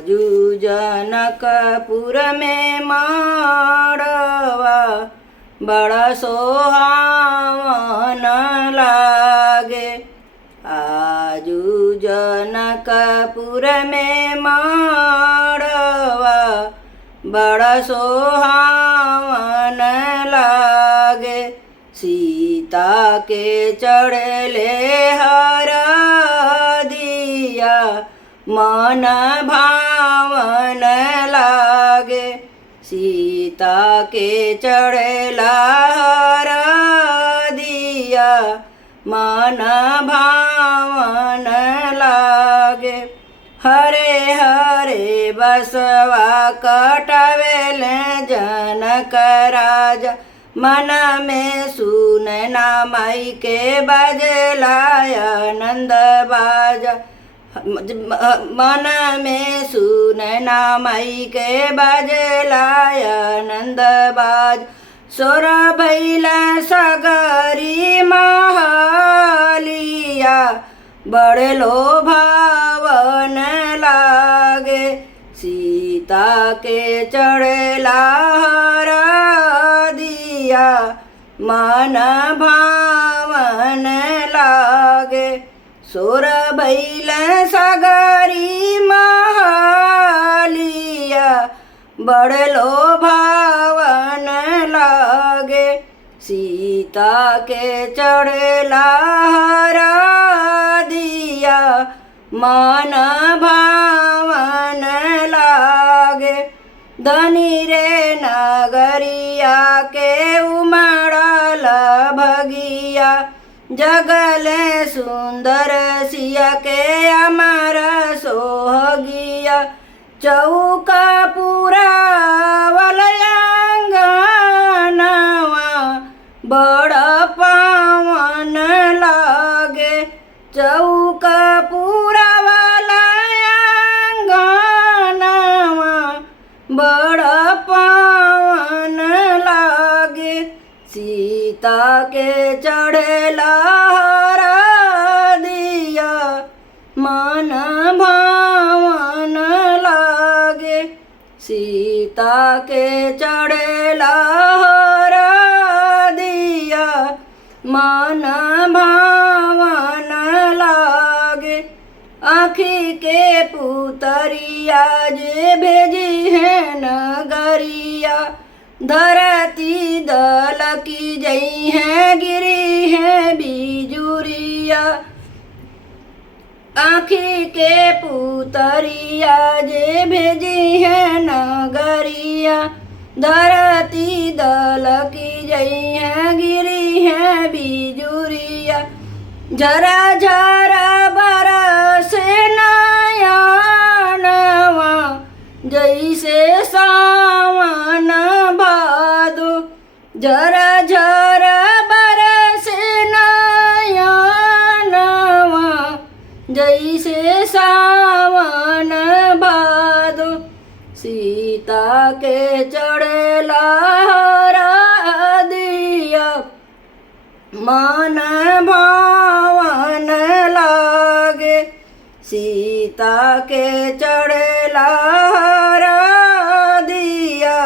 आजू जनकपुर में मड़वा बड़ा सोहावन लागे। आजू जनकपुर में मड़वा बड़ा सोहावन लागे। सीता के चढ़ले हरदिया मन भावन लागे। सीता के चढ़ला हरदिया मन भावन लागे। हरे हरे बसवा कटवेल जनक राजा मन में सुनना माई के बजला आनंद बाजा। मन में सुनना माई के बजला आनंद बाज। सोर भैला सगरी महलिया बड़े लोभावन लागे। सीता के चढ़ला हरदिया मन भावन लागे। सोर भैल सगरी महलिया बड़ लोभावन लागे। सीता के चढ़ला हरदिया मन भावन लागे। धनी रे नगरिया के उमड़ल भगिया जगले सुंदर सिया के अमर सोहगिया। चौका पूरा वलयांगनवा बड़ा पावन लागे। चौका पूरा वलयांगनवा बड़ा पावन लागे। सीता के चढ़ला हरदिया मन भावन लागे। सीता के चढ़ला हरदिया मन भावन लागे। आँखी के पुतरिया जे भेजी है नगरिया धरती दल की जई है गिरी है बिजुरिया। आँखी के पुतरिया जे भेजी है नगरिया धरती दल की जई है गिरी है बिजुरिया। झरा झरा बरस नयनवा जैसे सावन भादो। झरा झरा बरस नयनवा जैसे सावन भादो। सीता के चढ़ला हरदिया मन भावन लागे। सीता के चढ़ला हरदिया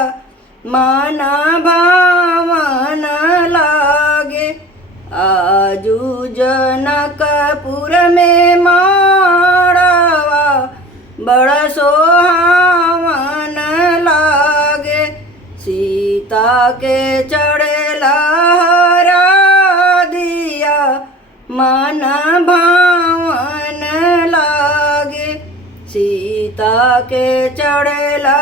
मन भावन लागे। आजू जनकपुर में मड़वा बड़ा सोहावन लागे। सीता के चढ़ला हरदिया मन भावन लागे। सीता के चढ़ला